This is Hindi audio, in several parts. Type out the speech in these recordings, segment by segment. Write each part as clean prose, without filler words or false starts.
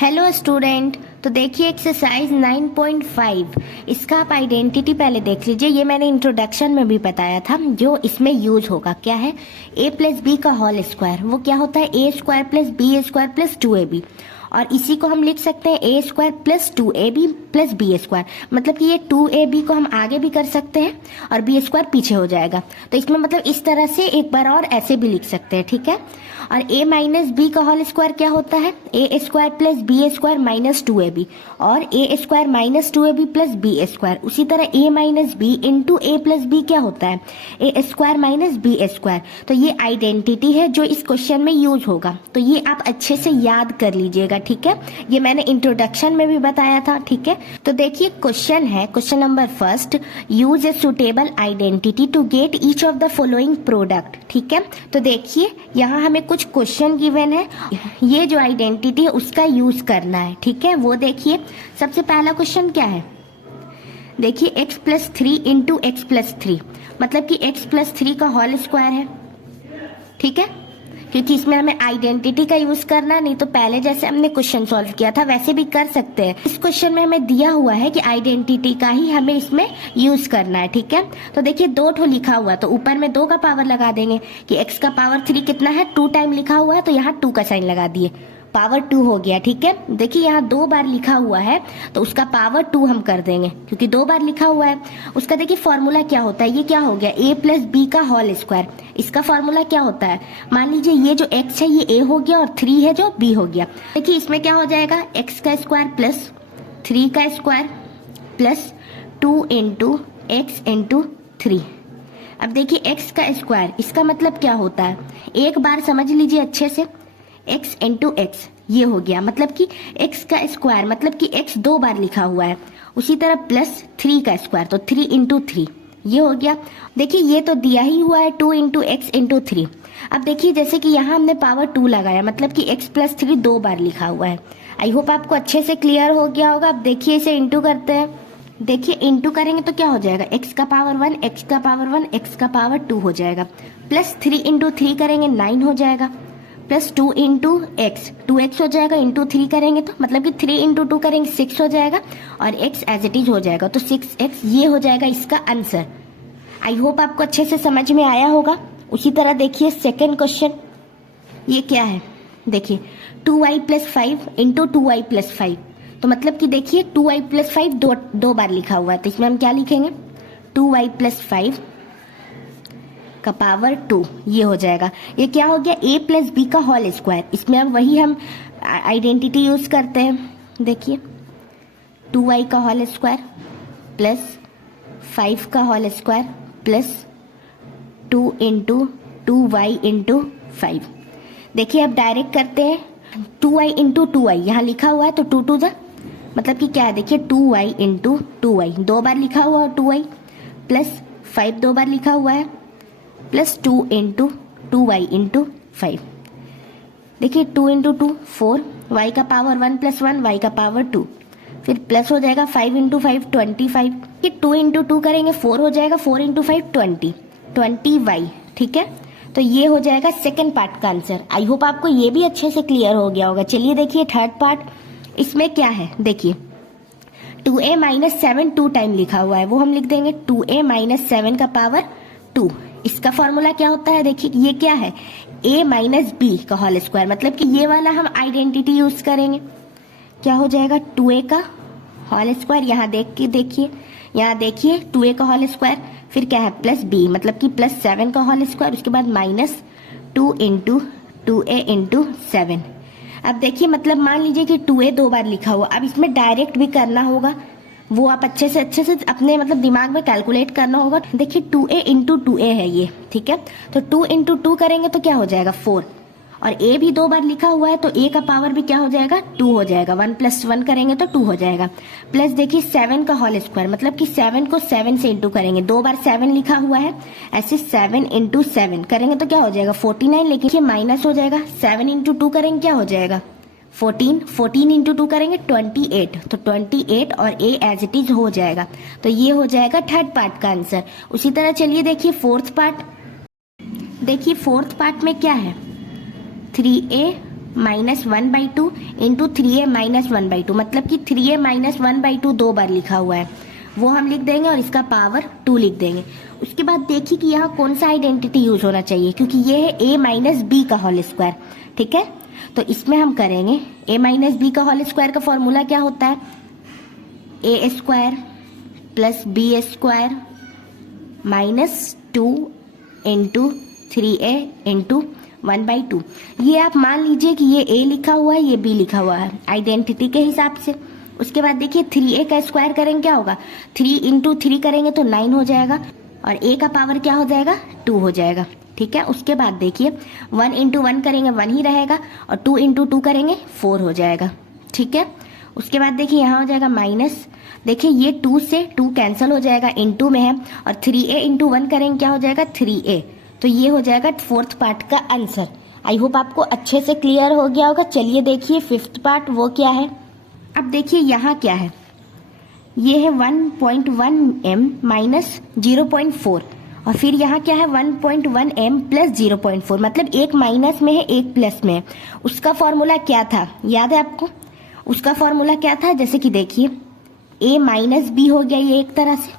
Hello student. तो देखिए एक्सरसाइज 9.5 इसका आप आइडेंटिटी पहले देख लीजिए। ये मैंने इंट्रोडक्शन में भी बताया था जो इसमें यूज होगा। क्या है? a प्लस बी का होल स्क्वायर। वो क्या होता है? a square plus B square plus 2ab। और इसी को हम लिख सकते हैं a square plus 2ab plus B square. मतलब कि ये 2ab को हम आगे भी कर सकते हैं और बी स्क्वायर पीछे हो जाएगा। तो इसमें मतलब इस तरह से एक बार और ऐसे भी लिख सकते हैं, ठीक है। और a माइनस बी का होल स्क्वायर क्या होता है? a square plus B square minus 2ab और a square minus 2ab plus B square. उसी तरह a minus B into A plus B क्या होता है? a square minus B square. तो ये आइडेंटिटी है जो इस क्वेश्चन में यूज होगा। तो ये आप अच्छे से याद कर लीजिएगा, ठीक है। ये मैंने इंट्रोडक्शन में भी बताया था, ठीक है। तो देखिए क्वेश्चन है, question number first, use a suitable identity to get each of the following product. ठीक है। तो देखिए यहाँ हमें कुछ क्वेश्चन गिवन है, ये जो आइडेंटिटी है उसका यूज करना है, ठीक है। वो देखिए सबसे पहला क्वेश्चन क्या है? देखिए x plus 3 into x plus 3, मतलब कि x प्लस 3 का होल स्क्वायर है, ठीक है। क्योंकि इसमें हमें आइडेंटिटी का यूज करना नहीं, तो पहले जैसे हमने क्वेश्चन सॉल्व किया था वैसे भी कर सकते हैं। इस क्वेश्चन में हमें दिया हुआ है कि आइडेंटिटी का ही हमें इसमें यूज करना है, ठीक है। तो देखिए 2 ठो लिखा हुआ है तो ऊपर में 2 का पावर लगा देंगे कि x का पावर 3 कितना है? 2 टाइम लिखा हुआ है तो यहाँ 2 का साइन लगा दिए, पावर 2 हो गया, ठीक है। देखिए यहाँ 2 बार लिखा हुआ है तो उसका पावर 2 हम कर देंगे क्योंकि 2 बार लिखा हुआ है। उसका देखिए फॉर्मूला क्या होता है? ये क्या हो गया? a प्लस बी का होल स्क्वायर। इसका फॉर्मूला क्या होता है? मान लीजिए ये जो x है ये a हो गया और 3 है जो b हो गया। देखिए इसमें क्या हो जाएगा? x का स्क्वायर प्लस 3 का square plus 2 into x into 3। अब देखिए x का स्क्वायर, इसका मतलब क्या होता है? एक बार समझ लीजिए अच्छे से, x इंटू एक्स ये हो गया, मतलब कि x का स्क्वायर मतलब कि x 2 बार लिखा हुआ है। उसी तरह प्लस 3 का स्क्वायर तो 3 इंटू 3 ये हो गया। देखिए ये तो दिया ही हुआ है 2 इंटू एक्स इंटू 3। अब देखिए जैसे कि यहाँ हमने पावर 2 लगाया, मतलब कि x प्लस 3 2 बार लिखा हुआ है। आई होप आपको अच्छे से क्लियर हो गया होगा। अब देखिए इसे इंटू करते हैं। देखिए इंटू करेंगे तो क्या हो जाएगा? x का पावर 1, x का पावर 1, x का पावर 2 हो जाएगा। प्लस 3 इंटू 3 करेंगे 9 हो जाएगा, प्लस 2 इंटू एक्स 2x हो जाएगा, इंटू 3 करेंगे तो मतलब कि 3 इंटू 2 करेंगे 6 हो जाएगा और x एज इट इज हो जाएगा। तो 6x ये हो जाएगा इसका आंसर। आई होप आपको अच्छे से समझ में आया होगा। उसी तरह देखिए सेकेंड क्वेश्चन, ये क्या है? देखिए 2y plus 5 into 2y plus 5। तो मतलब कि देखिए 2y प्लस 5 दो बार लिखा हुआ है, तो इसमें हम क्या लिखेंगे? 2y प्लस 5 का पावर 2 ये हो जाएगा। ये क्या हो गया? a प्लस बी का होल स्क्वायर। इसमें अब वही हम आइडेंटिटी यूज करते हैं। देखिए 2y का होल स्क्वायर प्लस 5 का whole square plus 2 into 2y into 5। देखिए अब डायरेक्ट करते हैं, 2y इंटू 2y यहाँ लिखा हुआ है तो 2 टू द मतलब कि क्या है? देखिए 2y इंटू 2y 2 बार लिखा हुआ है 2y प्लस 5 2 बार लिखा हुआ है प्लस 2 इंटू 2y इंटू 5। देखिए 2 इंटू 2 4, y का पावर 1 प्लस 1, y का पावर 2, फिर प्लस हो जाएगा 5 इंटू 5 25। कि 2 इंटू 2 करेंगे 4 हो जाएगा, 4 इंटू 5 20y, ठीक है। तो ये हो जाएगा सेकेंड पार्ट का आंसर। आई होप आपको ये भी अच्छे से क्लियर हो गया होगा। चलिए देखिए थर्ड पार्ट, इसमें क्या है? देखिए 2a माइनस 7 2 टाइम लिखा हुआ है, वो हम लिख देंगे 2a माइनस 7 का पावर 2। इसका फॉर्मूला क्या होता है? देखिए ये क्या है? a माइनस बी का होल स्क्वायर, मतलब कि ये वाला हम आइडेंटिटी यूज करेंगे। क्या हो जाएगा? 2a का होल स्क्वायर, यहाँ देख के देखिए, यहाँ देखिए 2a का होल स्क्वायर, फिर क्या है? प्लस b मतलब कि प्लस 7 का होल स्क्वायर, उसके बाद माइनस 2 इंटू 2a इंटू 7। अब देखिए मतलब मान लीजिए कि 2a 2 बार लिखा हुआ, अब इसमें डायरेक्ट भी करना होगा, वो आप अच्छे से अपने मतलब दिमाग में कैलकुलेट करना होगा। देखिए 2a इंटू 2a है ये, ठीक है। तो 2 इंटू 2 करेंगे तो क्या हो जाएगा? 4, और a भी 2 बार लिखा हुआ है तो a का पावर भी क्या हो जाएगा? 2 हो जाएगा। 1 प्लस 1 करेंगे तो 2 हो जाएगा। प्लस देखिए 7 का होल स्क्वायर, मतलब कि 7 को 7 से इंटू करेंगे, 2 बार 7 लिखा हुआ है, ऐसे 7 इंटू 7 करेंगे तो क्या हो जाएगा? 49। लेकिन ये माइनस हो जाएगा, 7 इंटू 2 करेंगे क्या हो जाएगा? 14 इंटू 2 करेंगे 28, तो 28 और a एज इट इज हो जाएगा। तो ये हो जाएगा थर्ड पार्ट का आंसर। उसी तरह चलिए देखिए फोर्थ पार्ट। देखिए फोर्थ पार्ट में क्या है? 3a -1/2 इंटू 3a -1/2, मतलब कि 3a -1/2 दो बार लिखा हुआ है, वो हम लिख देंगे और इसका पावर 2 लिख देंगे। उसके बाद देखिए कि यहाँ कौन सा आइडेंटिटी यूज होना चाहिए, क्योंकि ये है a माइनस बी का होल स्क्वायर। ठीक है, तो इसमें हम करेंगे a माइनस बी का होल स्क्वायर का फॉर्मूला क्या होता है, a square plus B square -2 into 3a into 1/2। ये आप मान लीजिए कि ये a लिखा हुआ है, ये b लिखा हुआ है आइडेंटिटी के हिसाब से। उसके बाद देखिए 3a का स्क्वायर करेंगे क्या होगा, 3 इंटू 3 करेंगे तो 9 हो जाएगा, और a का पावर क्या हो जाएगा, 2 हो जाएगा। ठीक है, उसके बाद देखिए 1 इंटू 1 करेंगे 1 ही रहेगा, और 2 इंटू 2 करेंगे 4 हो जाएगा। ठीक है, उसके बाद देखिए यहाँ हो जाएगा माइनस, देखिए ये 2 से 2 कैंसिल हो जाएगा, इंटू में है, और 3a इंटू 1 करेंगे क्या हो जाएगा 3a, तो ये हो जाएगा फोर्थ पार्ट का आंसर। आई होप आपको अच्छे से क्लियर हो गया होगा। चलिए देखिए फिफ्थ पार्ट वो क्या है। अब देखिए यहाँ क्या है, ये है 1.1 m माइनस 0.4, और फिर यहाँ क्या है 1.1 m प्लस 0.4, मतलब एक माइनस में है एक प्लस में है। उसका फॉर्मूला क्या था, याद है आपको, उसका फॉर्मूला क्या था, जैसे कि देखिए a माइनस बी हो गया ये एक तरह से,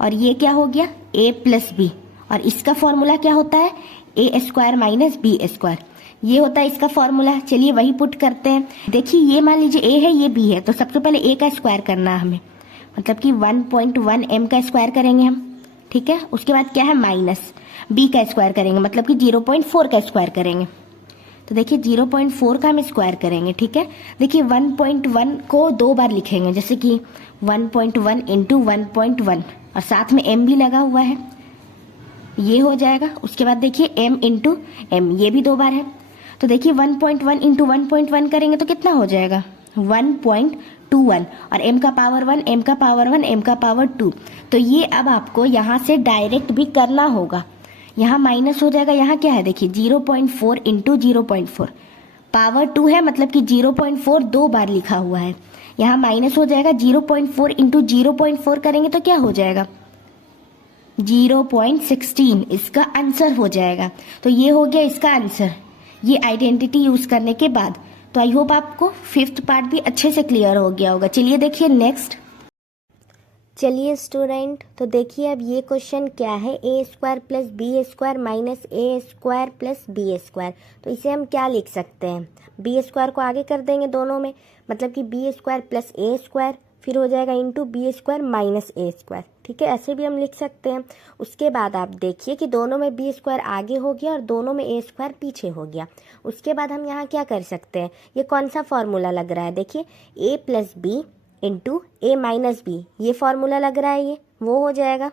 और ये क्या हो गया a प्लस बी, और इसका फॉर्मूला क्या होता है a square minus B square, ये होता है इसका फॉर्मूला। चलिए वही पुट करते हैं। देखिए ये मान लीजिए a है ये b है, तो सबसे पहले a का स्क्वायर करना है हमें, मतलब कि 1.1 m का स्क्वायर करेंगे हम। ठीक है, उसके बाद क्या है माइनस b का स्क्वायर करेंगे, मतलब कि 0.4 का स्क्वायर करेंगे। तो देखिए 0.4 का हम स्क्वायर करेंगे। ठीक है, देखिए 1.1 को दो बार लिखेंगे, जैसे कि 1.1 इंटू 1.1, और साथ में m भी लगा हुआ है, ये हो जाएगा। उसके बाद देखिए m इंटू m, ये भी दो बार है, तो देखिए 1.1 इंटू 1.1 करेंगे तो कितना हो जाएगा 1.21, और m का पावर 1, m का पावर 1, m का पावर 2। तो ये अब आपको यहाँ से डायरेक्ट भी करना होगा, यहाँ माइनस हो जाएगा, यहाँ क्या है देखिए 0.4 इंटू 0.4, पावर 2 है, मतलब कि 0.4 दो बार लिखा हुआ है, यहाँ माइनस हो जाएगा 0.4 इंटू 0.4 करेंगे तो क्या हो जाएगा 0.16, इसका आंसर हो जाएगा। तो ये हो गया इसका आंसर, ये आइडेंटिटी यूज करने के बाद। तो आई होप आपको फिफ्थ पार्ट भी अच्छे से क्लियर हो गया होगा। चलिए देखिए नेक्स्ट। चलिए स्टूडेंट, तो देखिए अब ये क्वेश्चन क्या है, ए square plus B square minus a square plus B square. तो इसे हम क्या लिख सकते हैं, बी स्क्वायर को आगे कर देंगे दोनों में, मतलब कि बी स्क्वायर प्लस ए स्क्वायर, फिर हो जाएगा into B square minus a square. ठीक है, ऐसे भी हम लिख सकते हैं। उसके बाद आप देखिए कि दोनों में बी स्क्वायर आगे हो गया और दोनों में ए स्क्वायर पीछे हो गया। उसके बाद हम यहाँ क्या कर सकते हैं, ये कौन सा फॉर्मूला लग रहा है, देखिए ए प्लस बी इंटू ए माइनस बी, ये फॉर्मूला लग रहा है, ये वो हो जाएगा।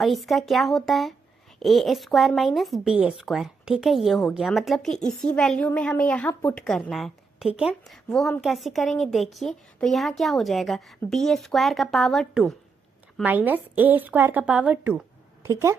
और इसका क्या होता है ए स्क्वायर माइनस बी स्क्वायर। ठीक है, ये हो गया, मतलब कि इसी वैल्यू में हमें यहाँ पुट करना है। ठीक है, वो हम कैसे करेंगे देखिए, तो यहाँ क्या हो जाएगा बी स्क्वायर का पावर 2 माइनस ए स्क्वायर का पावर 2। ठीक है,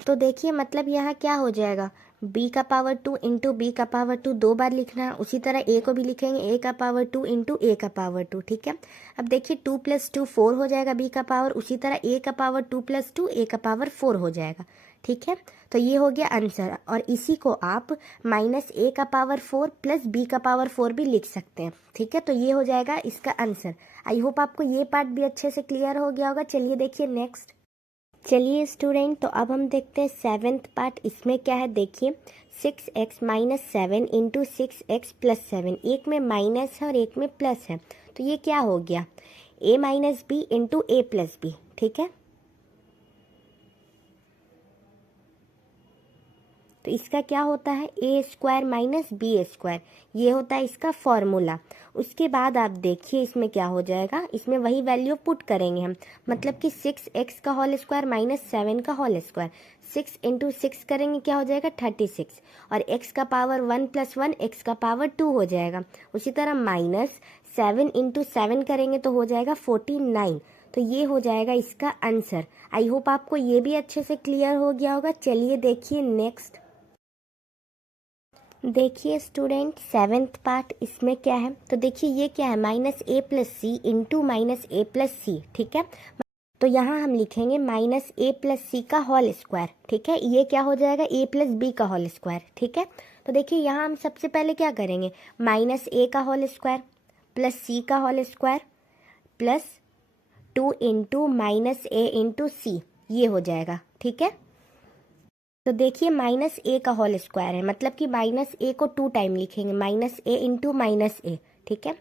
तो देखिए मतलब यहाँ क्या हो जाएगा b का पावर 2 इंटू बी का पावर 2 दो बार लिखना है। उसी तरह a को भी लिखेंगे a का पावर 2 इंटू ए का पावर 2। ठीक है, अब देखिए 2 प्लस 2 4 हो जाएगा b का पावर, उसी तरह a का पावर 2 प्लस 2 a का पावर 4 हो जाएगा। ठीक है, तो ये हो गया आंसर, और इसी को आप माइनस a का पावर 4 प्लस b का पावर 4 भी लिख सकते हैं। ठीक है, तो ये हो जाएगा इसका आंसर। आई होप आपको ये पार्ट भी अच्छे से क्लियर हो गया होगा। चलिए देखिए नेक्स्ट। चलिए स्टूडेंट, तो अब हम देखते हैं सेवेंथ पार्ट। इसमें क्या है देखिए 6x minus 7 into 6x plus 7, एक में माइनस है और एक में प्लस है, तो ये क्या हो गया a minus B into A plus B. ठीक है, तो इसका क्या होता है ए स्क्वायर माइनस बी स्क्वायर, ये होता है इसका फॉर्मूला। उसके बाद आप देखिए इसमें क्या हो जाएगा, इसमें वही वैल्यू पुट करेंगे हम, मतलब कि 6x का होल स्क्वायर माइनस 7 का होल स्क्वायर, 6 इंटू 6 करेंगे क्या हो जाएगा 36, और x का पावर 1 प्लस 1 x का पावर 2 हो जाएगा। उसी तरह माइनस 7 इंटू 7 करेंगे तो हो जाएगा 49। तो ये हो जाएगा इसका आंसर। आई होप आपको ये भी अच्छे से क्लियर हो गया होगा। चलिए देखिए नेक्स्ट। देखिए स्टूडेंट सेवेंथ पार्ट, इसमें क्या है, तो देखिए ये क्या है माइनस ए प्लस सी इंटू माइनस ए प्लस सी। ठीक है, तो यहाँ हम लिखेंगे माइनस ए प्लस सी का होल स्क्वायर, ठीक है। ये क्या हो जाएगा, ए प्लस बी का होल स्क्वायर, ठीक है। तो देखिए यहाँ हम सबसे पहले क्या करेंगे, माइनस ए का होल स्क्वायर प्लस सी का whole square plus 2 into minus a into c, ये हो जाएगा, ठीक है। तो देखिए माइनस ए का होल स्क्वायर है, मतलब कि माइनस ए को 2 टाइम लिखेंगे, माइनस ए इंटू माइनस ए, ठीक है।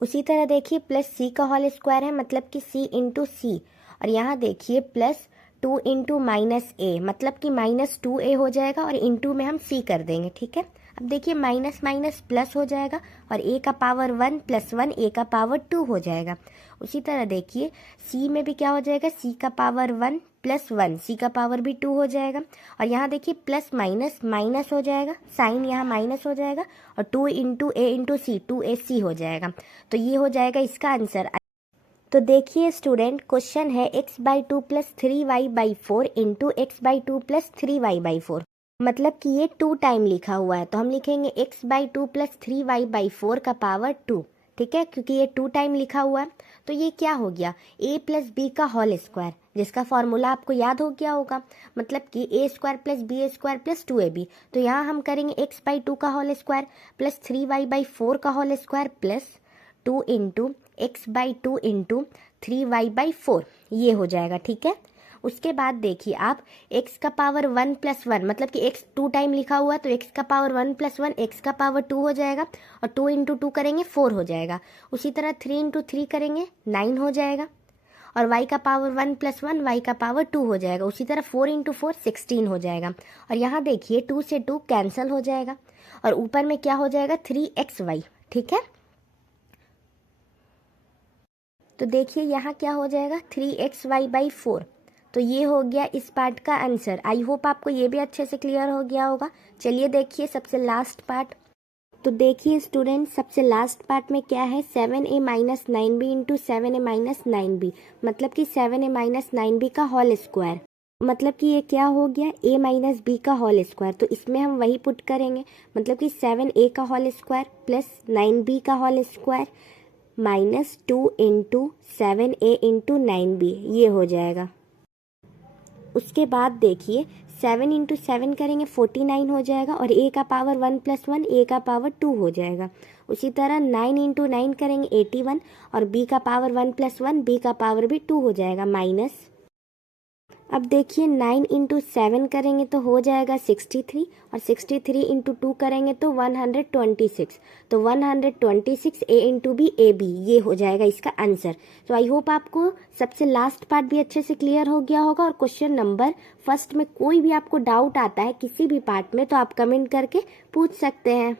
उसी तरह देखिए प्लस सी का होल स्क्वायर है, मतलब कि सी इंटू सी, और यहाँ देखिए प्लस 2 इंटू माइनस ए, मतलब कि माइनस 2a हो जाएगा और इंटू में हम सी कर देंगे, ठीक है। अब देखिए माइनस माइनस प्लस हो जाएगा और a का पावर 1 प्लस 1 a का पावर 2 हो जाएगा। उसी तरह देखिए c में भी क्या हो जाएगा, c का पावर 1 प्लस 1, c का पावर भी 2 हो जाएगा। और यहाँ देखिए प्लस माइनस माइनस हो जाएगा, साइन यहाँ माइनस हो जाएगा और 2 इंटू ए इंटू सी, 2ac हो जाएगा। तो ये हो जाएगा इसका आंसर। तो देखिए स्टूडेंट, क्वेश्चन है x/2 plus 3y/4 into x/2 plus 3y/4, मतलब कि ये 2 टाइम लिखा हुआ है, तो हम लिखेंगे x/2 प्लस 3y/4 का पावर 2, ठीक है, क्योंकि ये 2 टाइम लिखा हुआ है। तो ये क्या हो गया, a प्लस बी का होल स्क्वायर, जिसका फॉर्मूला आपको याद हो गया होगा, मतलब कि a square plus B square plus 2ab। तो यहाँ हम करेंगे x/2 का होल स्क्वायर प्लस 3y/4 का whole square plus 2 into x/2 into 3y/4, ये हो जाएगा, ठीक है। उसके बाद देखिए आप x का पावर 1 प्लस 1, मतलब कि x 2 टाइम लिखा हुआ है, तो x का पावर 1 प्लस 1 x का पावर 2 हो जाएगा, और 2 इंटू 2 करेंगे 4 हो जाएगा। उसी तरह 3 इंटू 3 करेंगे 9 हो जाएगा, और y का पावर 1 प्लस 1 y का पावर 2 हो जाएगा। उसी तरह 4 इंटू 4 16 हो जाएगा, और यहाँ देखिए 2 से 2 कैंसिल हो जाएगा, और ऊपर में क्या हो जाएगा 3xy, ठीक है। तो देखिए यहाँ क्या हो जाएगा 3xy/4। तो ये हो गया इस पार्ट का आंसर। आई होप आपको ये भी अच्छे से क्लियर हो गया होगा। चलिए देखिए सबसे लास्ट पार्ट। तो देखिए स्टूडेंट, सबसे लास्ट पार्ट में क्या है, 7a minus 9b into 7a minus 9b, मतलब कि 7a माइनस 9b का होल स्क्वायर, मतलब कि ये क्या हो गया a माइनस b का होल स्क्वायर। तो इसमें हम वही पुट करेंगे, मतलब कि 7a का होल स्क्वायर प्लस 9b का whole square minus 2 into 7a into 9b, ये हो जाएगा। उसके बाद देखिए 7 इंटू 7 करेंगे 49 हो जाएगा, और a का पावर 1 प्लस 1 a का पावर 2 हो जाएगा। उसी तरह 9 इंटू 9 करेंगे 81, और b का पावर 1 प्लस 1 b का पावर भी 2 हो जाएगा माइनस। अब देखिए 9 इंटू 7 करेंगे तो हो जाएगा 63, और 63 इंटू 2 करेंगे तो 126, तो 126 a into B A B, ये हो जाएगा इसका आंसर। तो आई होप आपको सबसे लास्ट पार्ट भी अच्छे से क्लियर हो गया होगा, और क्वेश्चन नंबर फर्स्ट में कोई भी आपको डाउट आता है किसी भी पार्ट में तो आप कमेंट करके पूछ सकते हैं।